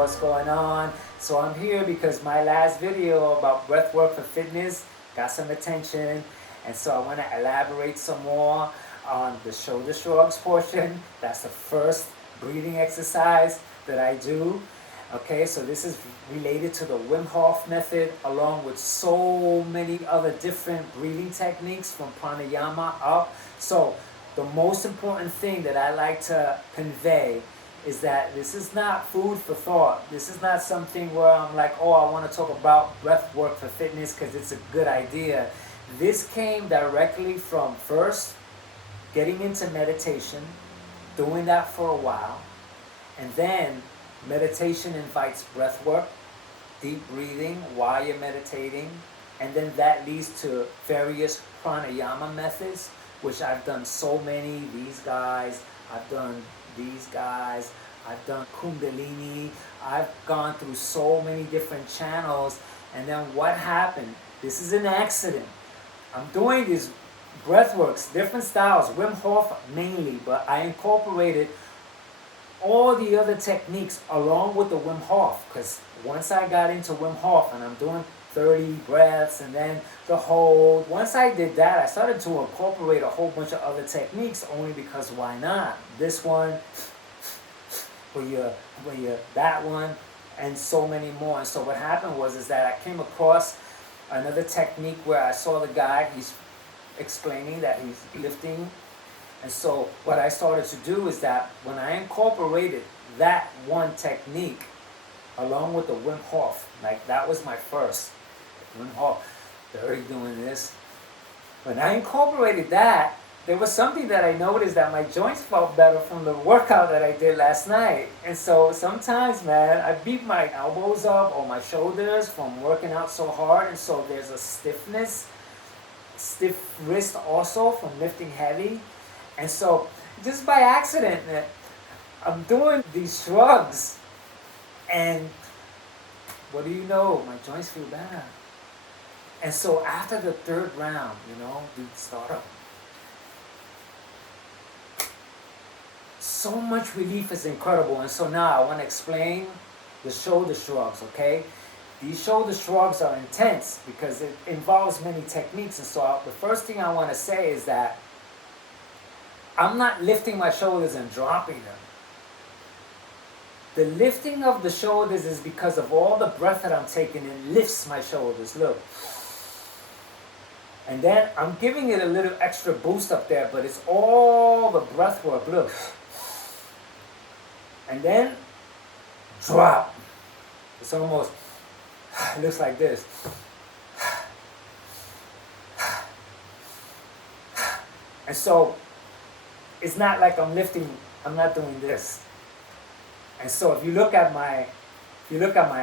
what's going on. So I'm here because my last video about breath work for fitness got some attention, and so I want to elaborate some more on the shoulder shrugs portion. That's the first breathing exercise that I do. Okay, so this is related to the Wim Hof method, along with so many other different breathing techniques from pranayama up. So the most important thing that I like to convey is that this is not food for thought. This is not something where I'm like, oh, I want to talk about breath work for fitness because it's a good idea. This came directly from first getting into meditation, doing that for a while, and then meditation invites breath work, deep breathing while you're meditating, and then that leads to various pranayama methods, which I've done so many. These guys, I've done these guys, I've done Kundalini, I've gone through so many different channels. And then what happened? This is an accident. I'm doing these breath works, different styles, Wim Hof mainly, but I incorporated all the other techniques along with the Wim Hof, because once I got into Wim Hof and I'm doing 30 breaths and then the hold, once I did that, I started to incorporate a whole bunch of other techniques, only because why not? This one, where you that one, and so many more. And so what happened was is that I came across another technique where I saw the guy, he's explaining that he's lifting. And so what I started to do is that when I incorporated that one technique along with the Wim Hof, like that was my first Wim Hof, they're already doing this. When I incorporated that, there was something that I noticed, that my joints felt better from the workout that I did last night. And so sometimes, man, I beat my elbows up or my shoulders from working out so hard, and so there's a stiff wrist also from lifting heavy. And so, just by accident, I'm doing these shrugs, and what do you know? My joints feel better. And so after the third round, we start up. So much relief is incredible. And so now I want to explain the shoulder shrugs, okay? These shoulder shrugs are intense because it involves many techniques. And so the first thing I want to say is that I'm not lifting my shoulders and dropping them. The lifting of the shoulders is because of all the breath that I'm taking in lifts my shoulders. Look. And then I'm giving it a little extra boost up there, but it's all the breath work. Look. And then drop. It's almost, it looks like this. And so it's not like I'm lifting, I'm not doing this. And so if you look at my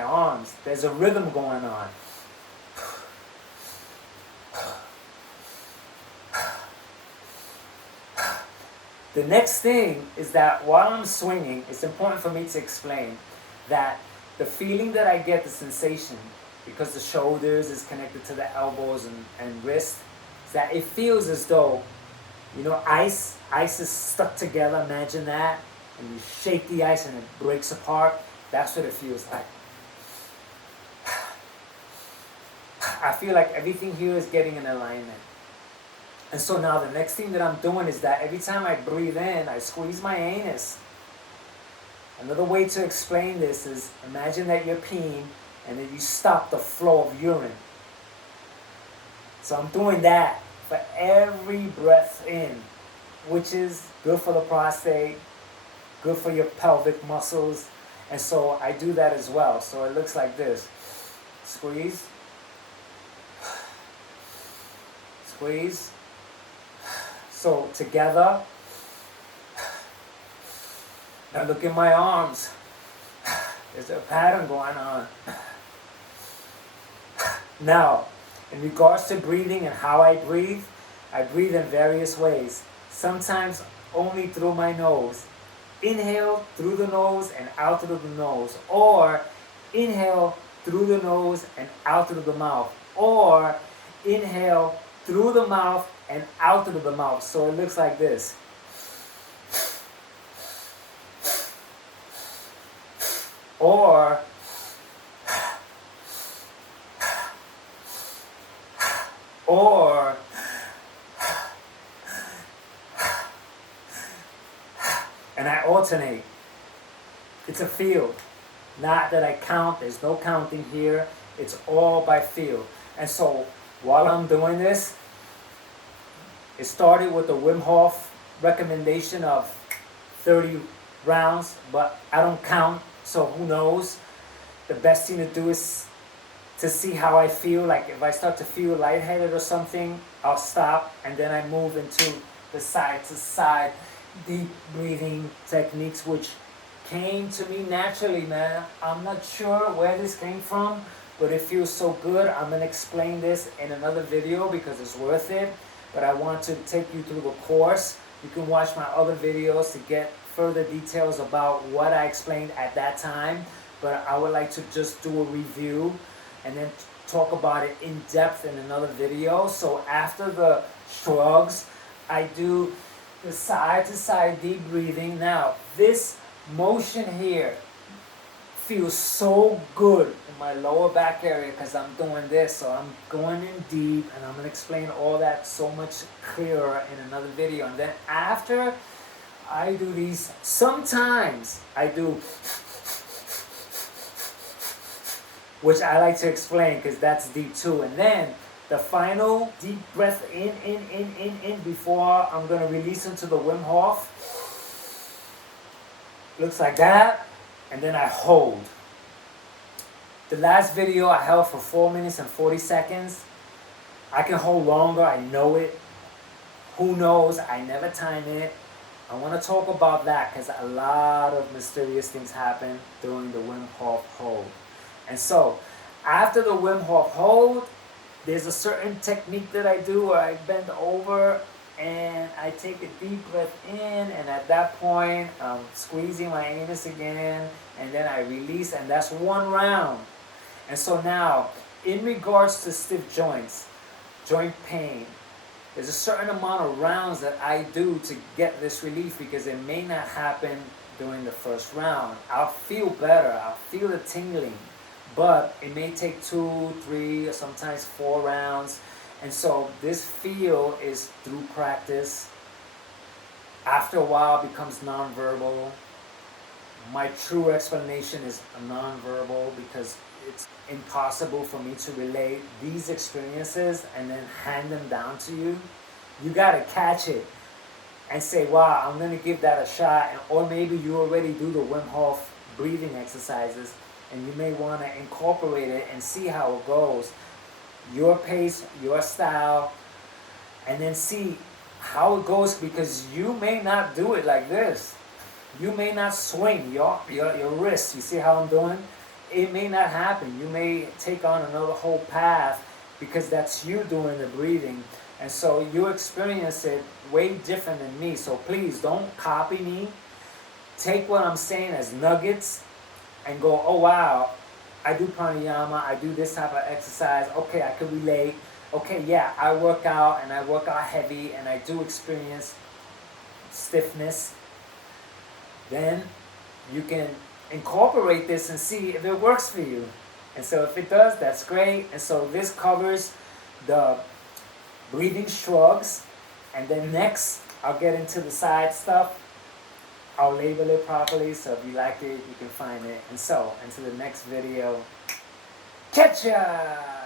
arms, there's a rhythm going on. The next thing is that while I'm swinging, it's important for me to explain that the feeling that I get, the sensation, because the shoulders is connected to the elbows and wrist, is that it feels as though, ice is stuck together. Imagine that. And you shake the ice and it breaks apart. That's what it feels like. I feel like everything here is getting in alignment. And so now the next thing that I'm doing is that every time I breathe in, I squeeze my anus. Another way to explain this is, imagine that you're peeing and then you stop the flow of urine. So I'm doing that for every breath in, which is good for the prostate, good for your pelvic muscles. And so I do that as well. So it looks like this. Squeeze. Squeeze. So together. Now look at my arms. There's a pattern going on. Now, in regards to breathing and how I breathe in various ways. Sometimes only through my nose. Inhale through the nose and out through the nose. Or inhale through the nose and out through the mouth. Or inhale through the mouth and out through the mouth. So it looks like this. or or and I alternate. It's a feel. Not that I count, there's no counting here. It's all by feel. And so while I'm doing this, it started with the Wim Hof recommendation of 30 rounds, but I don't count, so who knows? The best thing to do is to see how I feel. Like if I start to feel lightheaded or something, I'll stop and then I move into the side to side deep breathing techniques, which came to me naturally, man. I'm not sure where this came from, but it feels so good. I'm gonna explain this in another video because it's worth it, but I want to take you through the course. You can watch my other videos to get further details about what I explained at that time, but I would like to just do a review and then talk about it in depth in another video. So after the shrugs, I do the side to side deep breathing. Now, this motion here feels so good in my lower back area because I'm doing this. So I'm going in deep, and I'm going to explain all that so much clearer in another video. And then after I do these, sometimes I do, which I like to explain because that's deep too. And then the final deep breath in before I'm going to release into the Wim Hof. Looks like that. And then I hold. The last video I held for 4 minutes and 40 seconds. I can hold longer, I know it. Who knows? I never time it. I want to talk about that because a lot of mysterious things happen during the Wim Hof hold. And so, after the Wim Hof hold, there's a certain technique that I do where I bend over and I take a deep breath in, and at that point, I'm squeezing my anus again, and then I release, and that's 1 round. And so now, in regards to stiff joints, joint pain, there's a certain amount of rounds that I do to get this relief because it may not happen during the first round. I'll feel better, I'll feel the tingling, but it may take 2, 3, or sometimes 4 rounds. And so this feel is through practice. After a while it becomes nonverbal. My true explanation is nonverbal because it's impossible for me to relate these experiences and then hand them down to you. You gotta catch it and say, wow, I'm gonna give that a shot. Or maybe you already do the Wim Hof breathing exercises and you may wanna incorporate it and see how it goes. Your pace, your style, and then see how it goes, because you may not do it like this. You may not swing your wrist. You see how I'm doing? It may not happen. You may take on another whole path because that's you doing the breathing. And so you experience it way different than me. So please don't copy me. Take what I'm saying as nuggets and go, oh wow, I do pranayama, I do this type of exercise, okay, I can relate, okay, yeah, I work out and I work out heavy and I do experience stiffness. Then you can incorporate this and see if it works for you. And so if it does, that's great. And so this covers the breathing shrugs. And then next, I'll get into the side stuff. I'll label it properly, so if you like it, you can find it. And so, until the next video, catch ya!